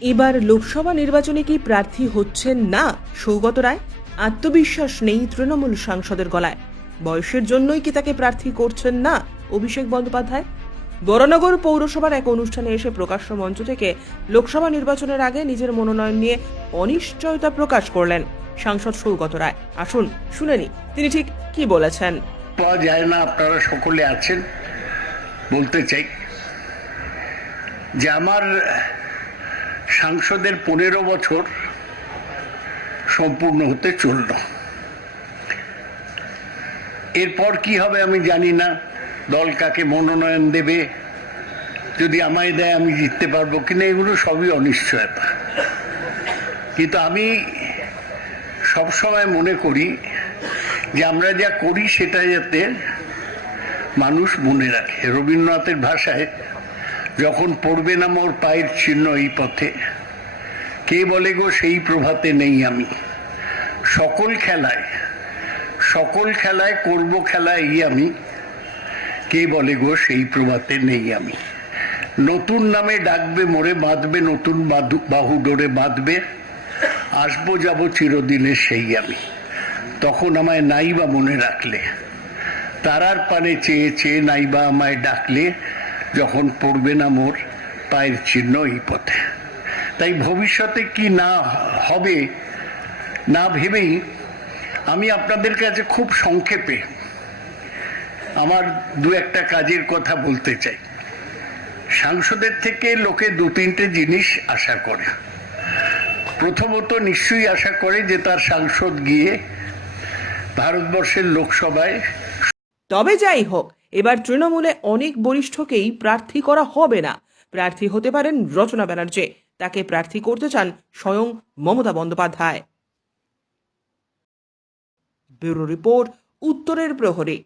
এবার লোকসভা নির্বাচনে কি প্রার্থী হচ্ছেন না? সৌগত রায়? আত্মবিশ্বাস নেই তৃণমূল সাংসদের গলায়। বয়সের জন্যই কি তাকে প্রার্থী করছেন না? অভিষেক বন্দ্যোপাধ্যায়? বরানগর পৌরসভার এক অনুষ্ঠানে এসে প্রকাশ্য মঞ্চ থেকে লোকসভা নির্বাচনের আগে নিজের মনোনয়ন নিয়ে অনিশ্চয়তা প্রকাশ করলেন সাংসদ সৌগত রায়। আসুন শুনেনি তিনি ঠিক কি বলেছেন? পাওয়া যায় না, আপনারা সকলে আছেন। বলতে চাই যে আমার সাংসদের পনেরো বছর সম্পূর্ণ হতে চলল। এরপর কি হবে আমি জানি না। দল কাকে মনোনয়ন দেবে, যদি আমায় দেয় আমি জিততে পারব কিনা, এগুলো সবই অনিশ্চয়তা। কিন্তু আমি সবসময় মনে করি যে আমরা যা করি সেটা যাতে মানুষ মনে রাখে। রবীন্দ্রনাথের ভাষায় যখন পড়বে না মোর পায়ের চিহ্ন এই পথে। কে বলে গো সেই প্রভাতে নেই আমি? সকল খেলায় সকল খেলায় করব খেলা এই আমি। কে বলে গো সেই প্রভাতে নেই আমি? নতুন নামে ডাকবে মোরে, বাঁধবে নতুন বাহু ডোরে বাঁধবে। আসব যাব চিরদিনে সেই আমি। তখন আমায় নাইবা মনে রাখলে। তারার পানে চেয়ে চেয়ে নাইবা আমায় ডাকলে। যখন পড়বে না মোর পায়ের চিহ্ন এই পথে। তাই ভবিষ্যতে কি না হবে, না ভেবেই আমি আপনাদের কাছে খুব সংক্ষেপে আমার দু একটা কাজের কথা বলতে চাই। সাংসদের থেকে লোকে দু তিনটে জিনিস আশা করে। প্রথমত নিশ্চয়ই আশা করে যে তার সাংসদ গিয়ে ভারতবর্ষের লোকসভায় তবে যাই হোক এবার তৃণমূলে অনেক বরিষ্ঠকেই প্রার্থী করা হবে না। প্রার্থী হতে পারেন রচনা ব্যানার্জি। তাকে প্রার্থী করতে চান স্বয়ং মমতা বন্দ্যোপাধ্যায়। ব্যুরো রিপোর্ট, উত্তরের প্রহরী।